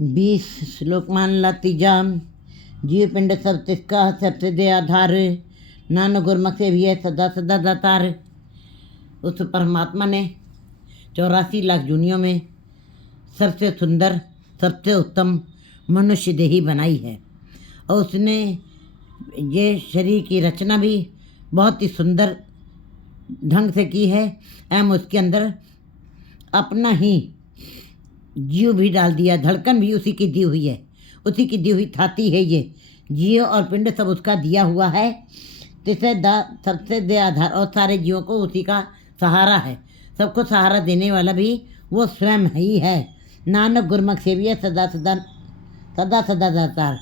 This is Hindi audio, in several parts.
20 श्लोक मान ला तीजा। जीव पिंड सब तिसका सबसे दे आधार, नान गुरमुख से भी है सदा सदा दातार। उस परमात्मा ने 84 लाख दुनियों में सबसे सुंदर सबसे उत्तम मनुष्य देही बनाई है, और उसने ये शरीर की रचना भी बहुत ही सुंदर ढंग से की है, एवं उसके अंदर अपना ही जीव भी डाल दिया, धड़कन भी उसी की दी हुई है, उसी की दी हुई थाती है। ये जीव और पिंड सब उसका दिया हुआ है। तिसे सबसे दे आधार, और सारे जीवों को उसी का सहारा है। सबको सहारा देने वाला भी वो स्वयं ही है। नानक गुरमुख सेविय सदा सदा सदा सदा दातार।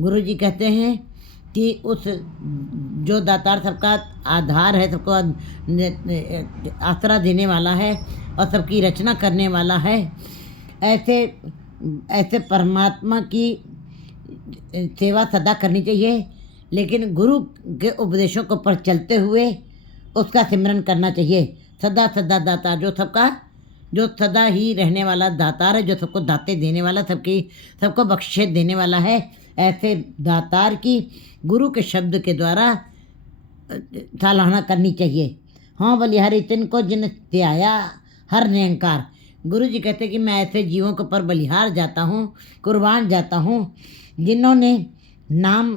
गुरु जी कहते हैं कि उस जो दातार सबका आधार है, सबको आसरा देने वाला है और सबकी रचना करने वाला है, ऐसे परमात्मा की सेवा सदा करनी चाहिए। लेकिन गुरु के उपदेशों के ऊपर चलते हुए उसका सिमरन करना चाहिए। सदा सदा दाता, जो सदा ही रहने वाला दातार है, जो सबको दाते देने वाला, सबको बख्शिश देने वाला है, ऐसे दातार की गुरु के शब्द के द्वारा सराहना करनी चाहिए। हाँ बलिहारी तिनको जिन त्याया हर निरंकार। गुरु जी कहते कि मैं ऐसे जीवों के ऊपर बलिहार जाता हूँ, कुर्बान जाता हूँ, जिन्होंने नाम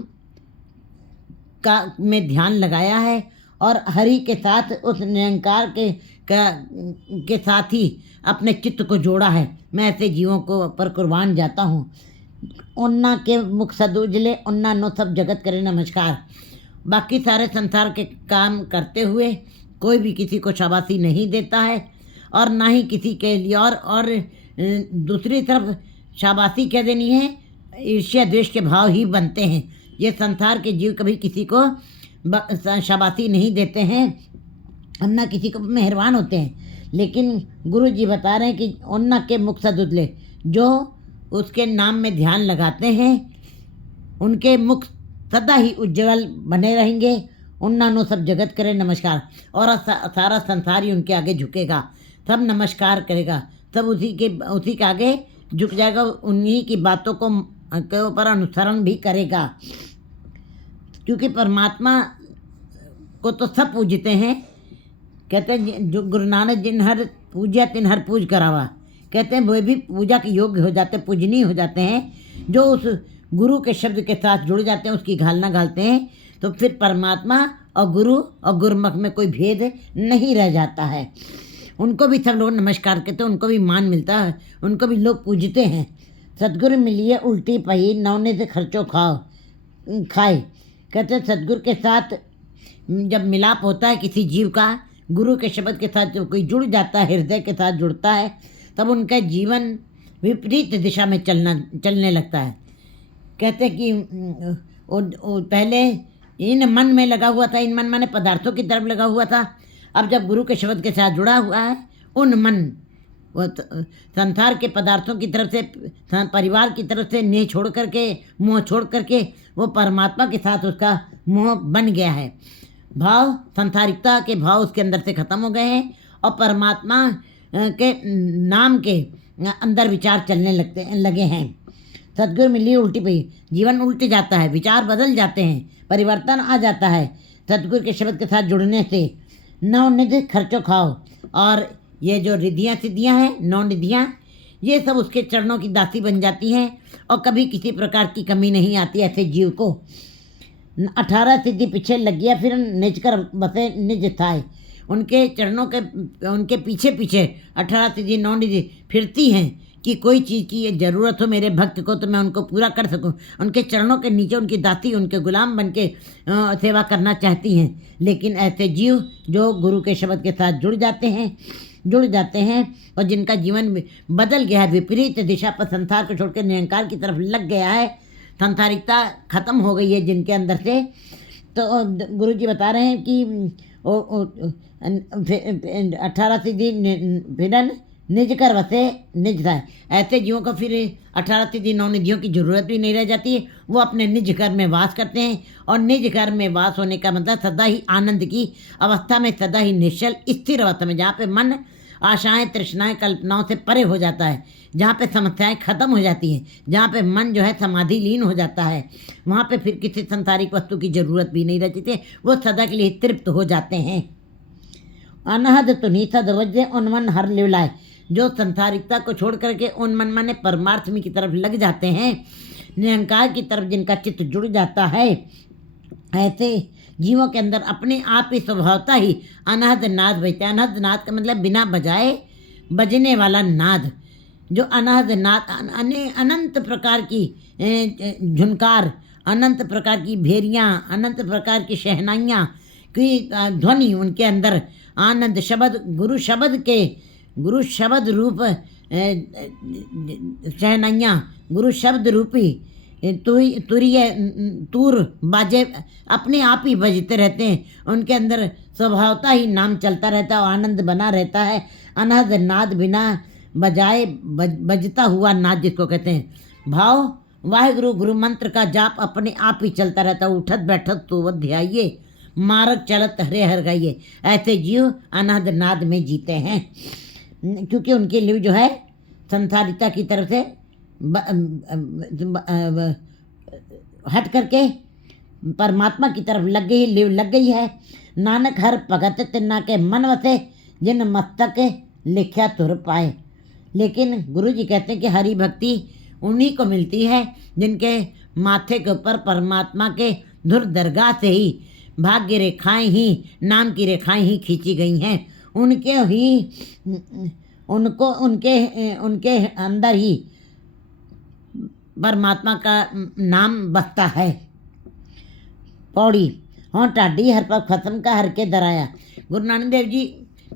का में ध्यान लगाया है और हरि के साथ उस निरंकार के साथ ही अपने चित्त को जोड़ा है। मैं ऐसे जीवों को पर कुर्बान जाता हूँ। उन्ना के मुख सदुजले उन्ना नो सब जगत करे नमस्कार। बाकी सारे संसार के काम करते हुए कोई भी किसी को शाबाशी नहीं देता है और ना ही किसी के लिए, और दूसरी तरफ शाबाशी क्या देनी है, ईर्ष्या द्वेष के भाव ही बनते हैं। ये संसार के जीव कभी किसी को शाबाशी नहीं देते हैं और ना किसी को मेहरबान होते हैं। लेकिन गुरु जी बता रहे हैं कि उन्ना के मुख सदुजले, जो उसके नाम में ध्यान लगाते हैं उनके मुख सदा ही उज्जवल बने रहेंगे। उन्ना नो सब जगत करे नमस्कार, और सारा संसार ही उनके आगे झुकेगा, सब नमस्कार करेगा, सब उसी के आगे झुक जाएगा, उन्हीं की बातों के ऊपर अनुसरण भी करेगा। क्योंकि परमात्मा को तो सब पूजते हैं। कहते हैं जो गुरु नानक जिन हर पूजा तिन हर पूज करावा। कहते हैं वे भी पूजा के योग्य हो जाते, पूजनीय हो जाते हैं, जो उस गुरु के शब्द के साथ जुड़ जाते हैं, उसकी घालना घालते हैं। तो फिर परमात्मा और गुरु और गुरमुख में कोई भेद नहीं रह जाता है। उनको भी सब लोग नमस्कार करते हैं, उनको भी मान मिलता है, उनको भी लोग पूजते हैं। सतगुरु मिलिए उल्टी पही, नौने से खर्चो खाए। कहते हैं सतगुरु के साथ जब मिलाप होता है किसी जीव का, गुरु के शब्द के साथ जब कोई जुड़ जाता है, हृदय के साथ जुड़ता है, तब उनका जीवन विपरीत दिशा में चलने लगता है। कहते हैं कि पहले इन मन में लगा हुआ था, इन मन माने पदार्थों की तरफ लगा हुआ था। अब जब गुरु के शब्द के साथ जुड़ा हुआ है, उन मन वो संसार के पदार्थों की तरफ से, परिवार की तरफ से नेह छोड़ करके, मोह छोड़ करके वो परमात्मा के साथ उसका मोह बन गया है। भाव, संसारिकता के भाव उसके अंदर से खत्म हो गए हैं और परमात्मा के नाम के अंदर विचार चलने लगे हैं। सदगुरु मिली उल्टी पई, जीवन उल्ट जाता है, विचार बदल जाते हैं, परिवर्तन आ जाता है सदगुरु के शब्द के साथ जुड़ने से। नवनिधि खर्चो खाओ, और ये जो रिद्धियाँ सिद्धियाँ हैं, नवनिधियाँ, ये सब उसके चरणों की दासी बन जाती हैं और कभी किसी प्रकार की कमी नहीं आती ऐसे जीव को। 18 सिद्धि पीछे लग गया, फिर निज कर बसे निज थाए। उनके चरणों के उनके पीछे पीछे 18 सिद्धि नवनिधि फिरती हैं कि कोई चीज़ की ज़रूरत हो मेरे भक्त को तो मैं उनको पूरा कर सकूं। उनके चरणों के नीचे उनकी दासी, उनके गुलाम बन के सेवा करना चाहती हैं। लेकिन ऐसे जीव जो गुरु के शब्द के साथ जुड़ जाते हैं और जिनका जीवन बदल गया है, विपरीत दिशा पर संसार को छोड़कर निरंकार की तरफ लग गया है, सांसारिकता खत्म हो गई है जिनके अंदर से, तो गुरु जी बता रहे हैं कि 18 सिद्धि फिरन निज कर वसे निज था। ऐसे जीवों को फिर 18 सिद्धि नवनिधियों की जरूरत भी नहीं रह जाती है। वो अपने निज घर में वास करते हैं, और निज घर में वास होने का मतलब सदा ही आनंद की अवस्था में, सदा ही निश्चल स्थिर अवस्था में, जहाँ पे मन आशाएं, तृष्णाएं, कल्पनाओं से परे हो जाता है, जहाँ पे समस्याएं खत्म हो जाती हैं, जहाँ पे मन जो है समाधि लीन हो जाता है, वहाँ पे फिर किसी संसारिक वस्तु की जरूरत भी नहीं रहती थी। वो सदा के लिए तृप्त हो जाते हैं। अनहद तुनीसद वज्र उन्मन हर लिवलाए, जो संसारिकता को छोड़ करके उन्मन माने परमार्थ में की तरफ लग जाते हैं, निरंकार की तरफ जिनका चित्त जुड़ जाता है, ऐसे जीवों के अंदर अपने आप ही स्वभावता ही अनहद नाद बजता है। अनहद नाद का मतलब बिना बजाए बजने वाला नाद, जो अनहद नाद अनंत प्रकार की झुनकार, अनंत प्रकार की भेरियाँ, अनंत प्रकार की शहनाइयाँ की ध्वनि उनके अंदर आनंद शब्द, गुरु शब्द रूप शहनाइयाँ, गुरु शब्द रूपी तुरीय तूर बाजे अपने आप ही बजते रहते हैं। उनके अंदर स्वभावता ही नाम चलता रहता है और आनंद बना रहता है। अनहद नाद बिना बजाए बजता हुआ नाद जिसको कहते हैं। भाव वाहिगुरु गुरु मंत्र का जाप अपने आप ही चलता रहता है। उठत बैठत तो ध्याइये, मार्ग चलत हरे हर गाइये। ऐसे जीव अनहद नाद में जीते हैं, क्योंकि उनके लिए जो है संसारिता की तरफ से हट करके परमात्मा की तरफ लग गई है। नानक हर भगत तिन्ना के मन वसे, जिन मस्तक लिख्या तुर पाए। लेकिन गुरु जी कहते हैं कि हरि भक्ति उन्हीं को मिलती है जिनके माथे के ऊपर परमात्मा के धुर दरगाह से ही भाग्य रेखाएं ही, नाम की रेखाएं ही खींची गई हैं। उनके अंदर ही परमात्मा का नाम बसता है। पौड़ी हाँ टाडी हर पर खत्म का हर के दराया। गुरु नानक देव जी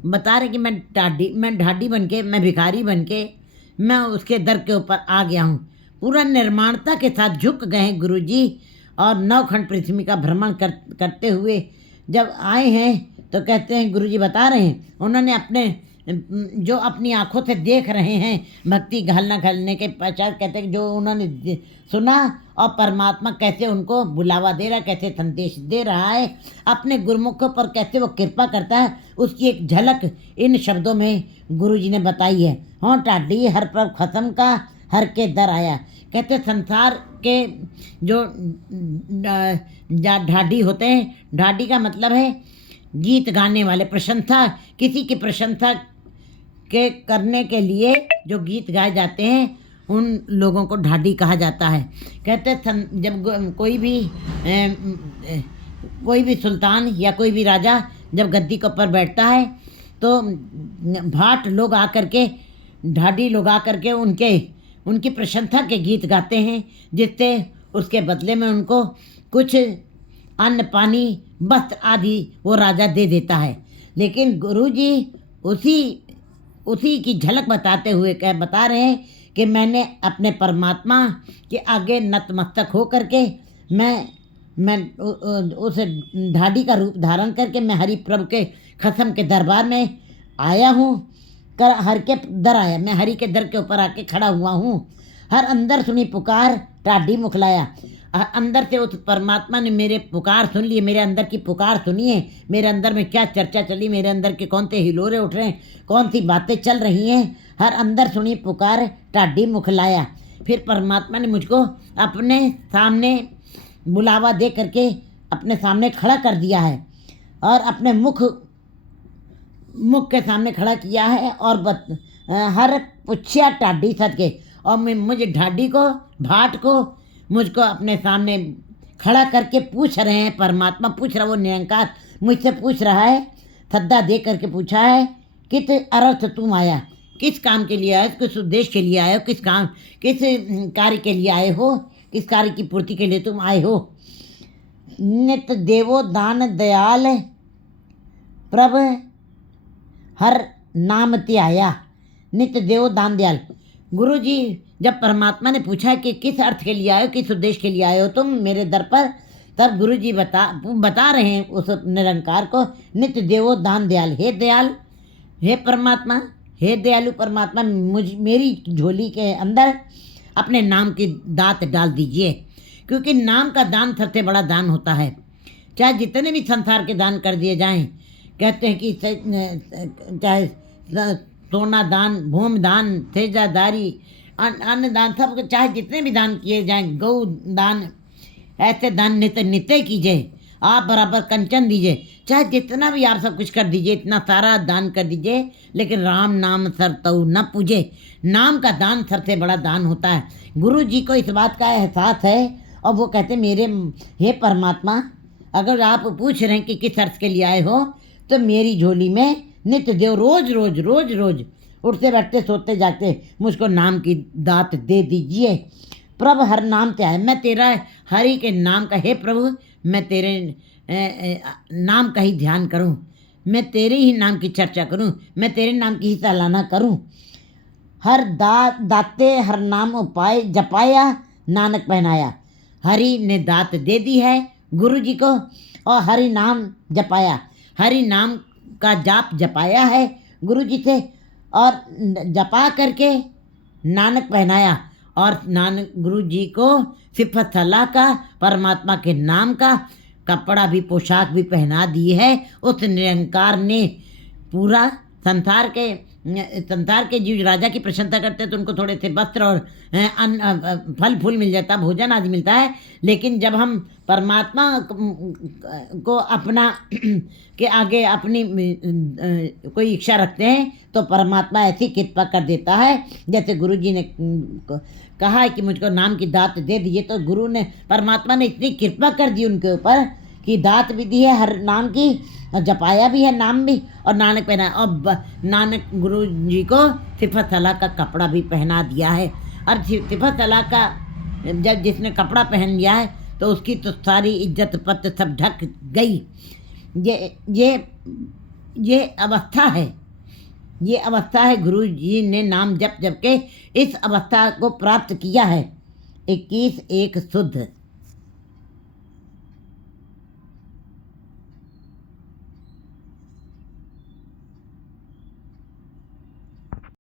बता रहे कि मैं ढाडी बन के, मैं भिखारी बन के मैं उसके दर के ऊपर आ गया हूँ। पूरा निर्माणता के साथ झुक गए हैं गुरु जी, और नौखंड पृथ्वी का भ्रमण करते हुए जब आए हैं तो कहते हैं, गुरु जी बता रहे हैं, उन्होंने अपने जो अपनी आंखों से देख रहे हैं भक्ति घालना घालने के पश्चात, कहते हैं जो उन्होंने सुना और परमात्मा कैसे उनको बुलावा दे रहा है, कैसे संदेश दे रहा है, अपने गुरुमुखों पर कैसे वो कृपा करता है, उसकी एक झलक इन शब्दों में गुरु जी ने बताई है। हाँ टाडी हर पर खत्म का हर के दर आया। कहते संसार के जो ढाडी होते हैं, ढाडी का मतलब है गीत गाने वाले, प्रशंसा, किसी की प्रशंसा के करने के लिए जो गीत गाए जाते हैं उन लोगों को ढाडी कहा जाता है। कहते जब कोई भी सुल्तान या कोई भी राजा जब गद्दी के ऊपर बैठता है तो भाट लोग आकर के, ढाडी लोग आकर के उनकी प्रशंसा के गीत गाते हैं, जिससे उसके बदले में उनको कुछ अन्न पानी वस्त्र आदि वो राजा दे देता है। लेकिन गुरु जी उसी की झलक बताते हुए बता रहे हैं कि मैंने अपने परमात्मा के आगे नतमस्तक हो करके मैं उस ढाडी का रूप धारण करके मैं हरि प्रभु के खसम के दरबार में आया हूँ। हर के दर आया, मैं हरि के दर के ऊपर आके खड़ा हुआ हूँ। हर अंदर सुनी पुकार टाडी मुखलाया। अंदर से उस परमात्मा ने मेरे पुकार सुन लिए, मेरे अंदर की पुकार सुनिए, मेरे अंदर में क्या चर्चा चली, मेरे अंदर के कौन से हिलोरे उठ रहे हैं, कौन सी बातें चल रही हैं। हर अंदर सुनी पुकार टाडी मुखलाया। फिर परमात्मा ने मुझको अपने सामने बुलावा दे करके अपने सामने खड़ा कर दिया है और अपने मुख के सामने खड़ा किया है और हर पुछिया टाडी सदके, और मैं मुझे ढाडी को, भाट को, मुझको अपने सामने खड़ा करके पूछ रहे हैं। परमात्मा पूछ रहा, वो निरंकार मुझसे पूछ रहा है, सद्दा दे करके पूछा है, किस अर्थ तुम आया, किस काम के लिए आए, किस उद्देश्य के लिए आए हो, किस कार्य के लिए आए हो, किस कार्य की पूर्ति के लिए तुम आए हो। नित्य देवो दान दयाल प्रभ हर नाम त्याया। नित्य देवो दान दयाल। गुरु जी जब परमात्मा ने पूछा कि किस अर्थ के लिए आए हो, किस उद्देश्य के लिए आए हो तुम मेरे दर पर, तब गुरु जी बता रहे हैं उस निरंकार को, नित्य देवो दान दयाल, हे दयाल, हे परमात्मा, हे दयालु परमात्मा, मेरी झोली के अंदर अपने नाम की दात डाल दीजिए, क्योंकि नाम का दान सबसे बड़ा दान होता है। चाहे जितने भी संसार के दान कर दिए जाएं, कहते हैं कि चाहे सोना दान, भूमि दान, तेजादारी, अन्न दान, सब चाहे जितने भी दान किए जाएं, गौ दान, ऐसे दान नित्य नित्य कीजिए। आप बराबर कंचन दीजिए, चाहे जितना भी आप सब कुछ कर दीजिए, इतना सारा दान कर दीजिए, लेकिन राम नाम सर तऊ न पूजे। नाम का दान सबसे बड़ा दान होता है। गुरु जी को इस बात का एहसास है और वो कहते मेरे हे परमात्मा, अगर आप पूछ रहे हैं कि किस अर्थ के लिए आए हो, तो मेरी झोली में नित्य देव रोज रोज रोज रोज उठते बैठते सोते जागते मुझको नाम की दात दे दीजिए। प्रभु हर नाम ते है, मैं तेरा हरि के नाम का, हे प्रभु मैं तेरे नाम का ही ध्यान करूं, मैं तेरे ही नाम की चर्चा करूं, मैं तेरे नाम की ही सराहना करूं। हर दाते हर नाम उपाय जपाया, नानक पहनाया। हरि ने दात दे दी है गुरु जी को और हरि नाम जपाया, हरि नाम का जाप जपाया है गुरु जी से और जपा करके नानक पहनाया। और नानक गुरु जी को सिफत सलाह का, परमात्मा के नाम का कपड़ा भी, पोशाक भी पहना दी है। उस निरंकार ने पूरा संसार के जीव राजा की प्रशंसा करते हैं तो उनको थोड़े से वस्त्र और फल फूल मिल जाता, भोजन आदि मिलता है। लेकिन जब हम परमात्मा को अपना के आगे अपनी कोई इच्छा रखते हैं तो परमात्मा ऐसी कृपा कर देता है। जैसे गुरु जी ने कहा है कि मुझको नाम की दात दे दीजिए, तो गुरु ने, परमात्मा ने इतनी कृपा कर दी उनके ऊपर कि दात भी दी है हर नाम की, और जपाया भी है नाम भी, और नानक पहना। और नानक गुरु जी को सिफत सलाह का कपड़ा भी पहना दिया है। और सिफत सलाह का जब जिसने कपड़ा पहन लिया है तो उसकी तो सारी इज्जत पत सब ढक गई। ये अवस्था है, ये अवस्था है। गुरु जी ने नाम जप जप के इस अवस्था को प्राप्त किया है। 21 एक शुद्ध।